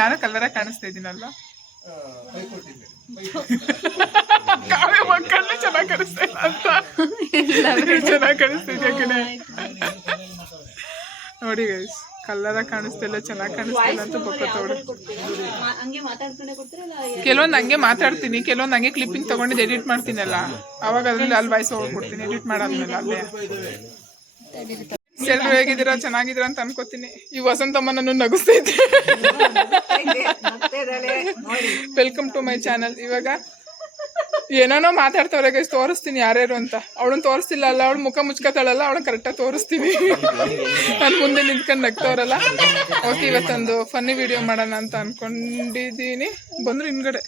ನಾನು ಕಲರ ಕಾಣಿಸ್ತಾ ಇದ್ದೀನಲ್ಲ. ಕಣ್ಣು ಚೆನ್ನಾಗಿ ಕಾಣಿಸ್ತಾ ಇಲ್ಲ ಅಂತ ಚೆನ್ನಾಗಿ ಕಾಣಿಸ್ತಿದ್ಯಾ ಕಣೆ. ನೋಡಿ ಗೈಸ್, ಕಲ್ಲರ ಕಾಣಿಸ್ತಿಲ್ಲ, ಚೆನ್ನಾಗಿ ಕಾಣಿಸ್ತಿಲ್ಲ ಅಂತ ಬೊಕ್ಕತ್ತೋಡು. ಕೆಲವೊಂದು ಹಂಗೆ ಮಾತಾಡ್ತೀನಿ, ಕೆಲವೊಂದು ಹಂಗೆ ಕ್ಲಿಪ್ಪಿಂಗ್ ತಗೊಂಡಿದ್ದು ಎಡಿಟ್ ಮಾಡ್ತೀನಲ್ಲ, ಅವಾಗ ಅದ್ರಲ್ಲಿ ಅಲ್ಲಿ ವಾಯ್ಸ್ ಹೋಗ್ಬಿಡ್ತೀನಿ ಎಡಿಟ್ ಮಾಡಾದ್ಮೇಲೆ. ಅಲ್ಲೇ ಎಲ್ರು ಹೇಗಿದ್ದೀರಾ, ಚೆನ್ನಾಗಿದ್ದೀರಾ ಅಂತ ಅನ್ಕೋತೀನಿ. ಈ ವಸಂತಮ್ಮ ನಾನು ನಗಿಸ್ತಾ ಇದ್ದೆ. Welcome to my channel. ಇವಾಗ ಏನೇನೋ ಮಾತಾಡ್ತವ್ರೆ ಗೈಸ್, ತೋರಿಸ್ತೀನಿ ಯಾರ್ಯಾರು ಅಂತ. ಅವಳನ್ನ ತೋರಿಸ್ತಿಲ್ಲ ಅಲ್ಲ, ಅವಳು ಮುಖ ಮುಚ್ಕೋತಾಳಲ್ಲ, ಅವಳನ್ನ ಕರೆಕ್ಟಾಗಿ ತೋರಿಸ್ತೀನಿ. ನಾನು ಮುಂದೆ ನಿಂತ್ಕೊಂಡು ನಗ್ತವ್ರಲ್ಲ. ಓಕೆ, ಇವತ್ತೊಂದು ಫನ್ನಿ ವಿಡಿಯೋ ಮಾಡೋಣ ಅಂತ ಅನ್ಕೊಂಡಿದ್ದೀನಿ. ಬಂದ್ರು ಹಿಂದ್ಗಡೆ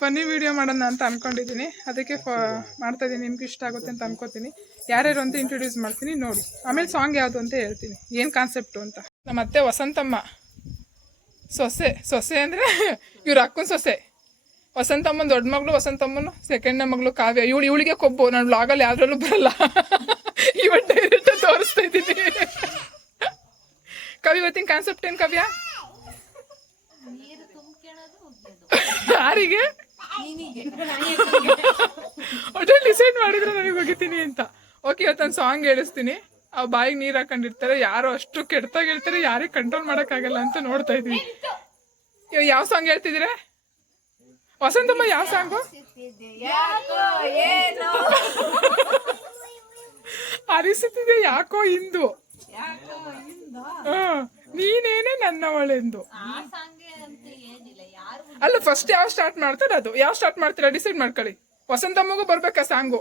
ಫನ್ನಿ ವಿಡಿಯೋ ಮಾಡೋಣ ಅಂತ ಅನ್ಕೊಂಡಿದ್ದೀನಿ. ಅದಕ್ಕೆ ಮಾಡ್ತಾಯಿದ್ದೀನಿ. ನಿಮ್ಗೆ ಇಷ್ಟ ಆಗುತ್ತೆ ಅಂತ ಅನ್ಕೋತೀನಿ. ಯಾರ್ಯಾರು ಅಂತ ಇಂಟ್ರೊಡ್ಯೂಸ್ ಮಾಡ್ತೀನಿ ನೋಡಿ, ಆಮೇಲೆ ಸಾಂಗ್ ಯಾವುದು ಅಂತ ಹೇಳ್ತೀನಿ, ಏನು ಕಾನ್ಸೆಪ್ಟು ಅಂತ. ನಮ್ಮ ಅತ್ತೆ ವಸಂತಮ್ಮ ಸೊಸೆ ಅಂದರೆ ಇವ್ರ ಅಕ್ಕನ ಸೊಸೆ. ವಸಂತಮ್ಮನ ದೊಡ್ಡ ಮಗಳು, ವಸಂತಮ್ಮನ ಸೆಕೆಂಡ್ನೇ ಮಗಳು ಕಾವ್ಯ. ಇವಳಿಗೆ ಕೊಬ್ಬು. ನಾನು ವ್ಲಾಗಲ್ಲಿ ಯಾವ್ದ್ರಲ್ಲೂ ಬರಲ್ಲ, ಇವತ್ತು ಡೈರೆಕ್ಟ್ ತೋರಿಸ್ತಾ ಇದ್ದೀನಿ. ಕವಿ, ಇವತ್ತಿನ ಕಾನ್ಸೆಪ್ಟ್ ಏನು ಕವ್ಯ? ಯಾರಿಗೆ ಒಟ್ಟು ಡಿಸೈಡ್ ಮಾಡಿದ್ರೆ ನನಗೆ ಹೋಗಿತೀನಿ ಅಂತ. ಓಕೆ, ಇವತ್ತೊಂದು ಸಾಂಗ್ ಹೇಳಿಸ್ತೀನಿ. ಆ ಬಾಯಿಗೆ ನೀರು ಹಾಕೊಂಡಿರ್ತಾರೆ, ಯಾರು ಅಷ್ಟು ಕೆಡ್ತಾಗ ಹೇಳ್ತಾರೆ, ಯಾರಿಗೆ ಕಂಟ್ರೋಲ್ ಮಾಡೋಕ್ಕಾಗಲ್ಲ ಅಂತ ನೋಡ್ತಾ ಇದ್ವಿ. ಯಾವ ಸಾಂಗ್ ಹೇಳ್ತಿದ್ದೀರಾ ವಸಂತಮ್ಮ? ಯಾವ ಸಾಂಗು? ಅನಿಸುತ್ತಿದೆ ಯಾಕೋ ಇಂದು ನೀನೇನೆ ನನ್ನವಳೆಂದು. ಅಲ್ಲ, ಫಸ್ಟ್ ಯಾವ ಸ್ಟಾರ್ಟ್ ಮಾಡ್ತಾರೆ, ಅದು ಯಾವ ಸ್ಟಾರ್ಟ್ ಮಾಡ್ತೀರಾ ಡಿಸೈಡ್ ಮಾಡ್ಕೊಳ್ಳಿ. ವಸಂತಮ್ಮಗೂ ಬರ್ಬೇಕಾ ಸಾಂಗು?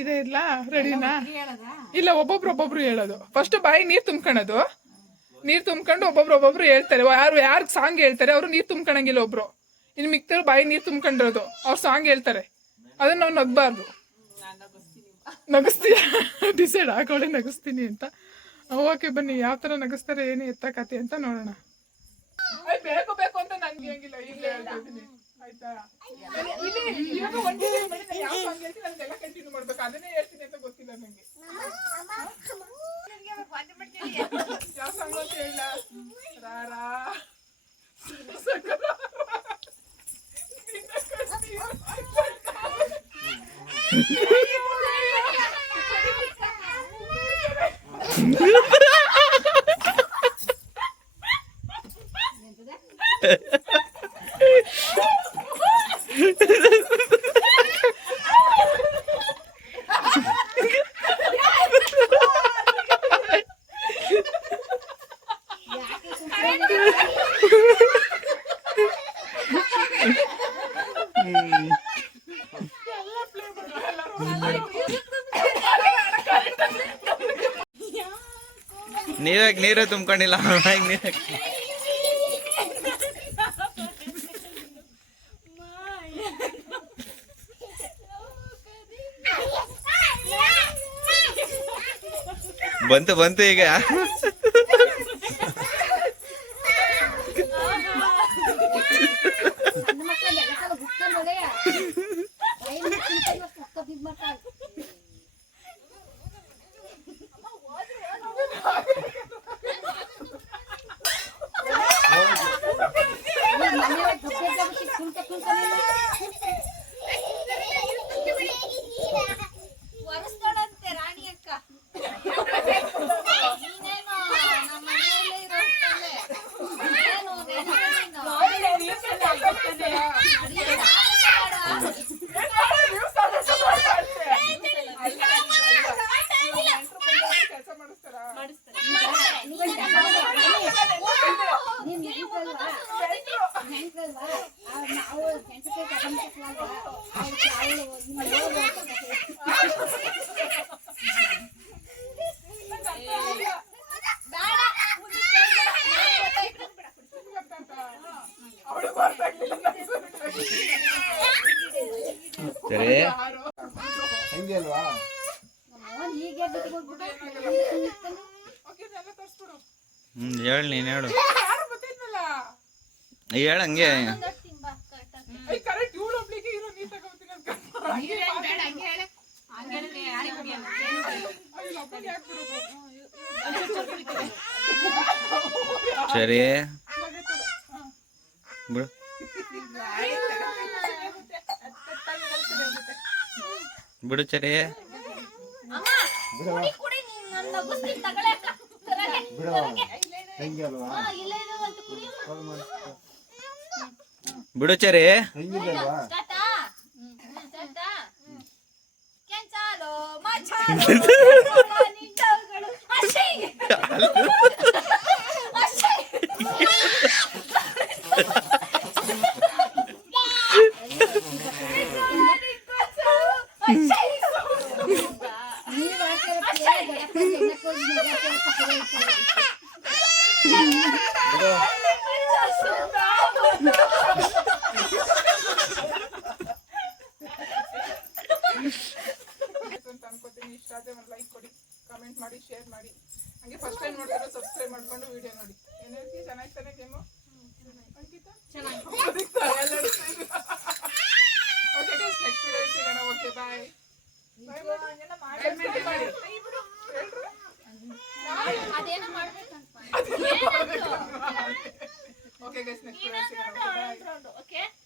ಇದೆ ಇಲ್ಲ, ರೆಡಿನಾ? ಇಲ್ಲ, ಒಬ್ಬೊಬ್ರು ಹೇಳೋದು. ಫಸ್ಟ್ ಬಾಯಿಗೆ ನೀರು ತುಂಬ್ಕೊಳ್ಳೋದು. ನೀರು ತುಂಬ್ಕೊಂಡು ಒಬ್ಬೊಬ್ರು ಹೇಳ್ತಾರೆ. ಯಾರು ಸಾಂಗ್ ಹೇಳ್ತಾರೆ ಅವರು ನೀರು ತುಂಬ್ಕೊಳಂಗಿಲ್ಲ ಒಬ್ರು. ಇನ್ನು ಮಿಕ್ತರು ಬಾಯಿ ನೀರು ತುಂಬ್ಕೊಂಡಿರೋದು ಅವ್ರು ಸಾಂಗ್ ಹೇಳ್ತಾರೆ. ಅದನ್ನ ನಾವು ನಗ್ಬಾರ್ದು. ನಗಿಸ್ತೀಯ? ಡಿಸೈಡ್ ಆಗೋಳೆ ನಗಿಸ್ತೀನಿ ಅಂತ. ಓಕೆ, ಬನ್ನಿ ಯಾವ ಥರ ನಗಿಸ್ತಾರೆ, ಏನು ಎತ್ತಕತಿ ಅಂತ ನೋಡೋಣ. ಬೇಕು ಅಂತ ನನ್ಗೆ ಹೆಂಗಿಲ್ಲ, ಈಗಲೇ ಹೇಳ್ತಾ ಇದ್ದೀನಿ ಆಯ್ತಾ. ಇವಾಗ ಯಾವ ಸಾಂಗ್ ಹೇಳ್ತೀನಿ ಅದನ್ನೆಲ್ಲ ಕಂಟಿನ್ಯೂ ಮಾಡ್ಬೇಕು. ಅದನ್ನೇ ಹೇಳ್ತೀನಿ ಅಂತ ಗೊತ್ತಿಲ್ಲ ನನಗೆ. ಯಾವ ಸಾಂಗ್ ಅಂತ ಹೇಳ? ನೀರೇ ತುಂಬ್ಕೊಂಡಿಲ್ಲ. ಬಂತು ಈಗ. ಹೆಂಗೆ ಅಲ್ವಾ? ಹೇಳ ನೀನು ಹೇಳು. ಹೇಳ ಹಂಗೆ. ಸರಿ ಬಿಡು ಬಿಡು ಸರಿ ಬಿಡು ಚರಿ ಅಂತ ಅನ್ಕೋತೀನಿ. ಇಷ್ಟ ಆದ್ರೆ ಒಂದು ಲೈಕ್ ಕೊಡಿ, ಕಮೆಂಟ್ ಮಾಡಿ, ಶೇರ್ ಮಾಡಿ. ಹಂಗೆ ಫಸ್ಟ್ ಟೈಮ್ ನೋಡ್ತಾರೆ ಸಬ್ಸ್ಕ್ರೈಬ್ ಮಾಡ್ಕೊಂಡು ವಿಡಿಯೋ ನೋಡಿ. ಏನ್ ಹೇಳ್ತಿ? ಚೆನ್ನಾಗಿ ತಾನೆ game? Ankita okay guys, next video ಸಿಗೋಣ. Okay bye. Okay guys, next video ಸಿಗೋಣ. ಬಾಯ್.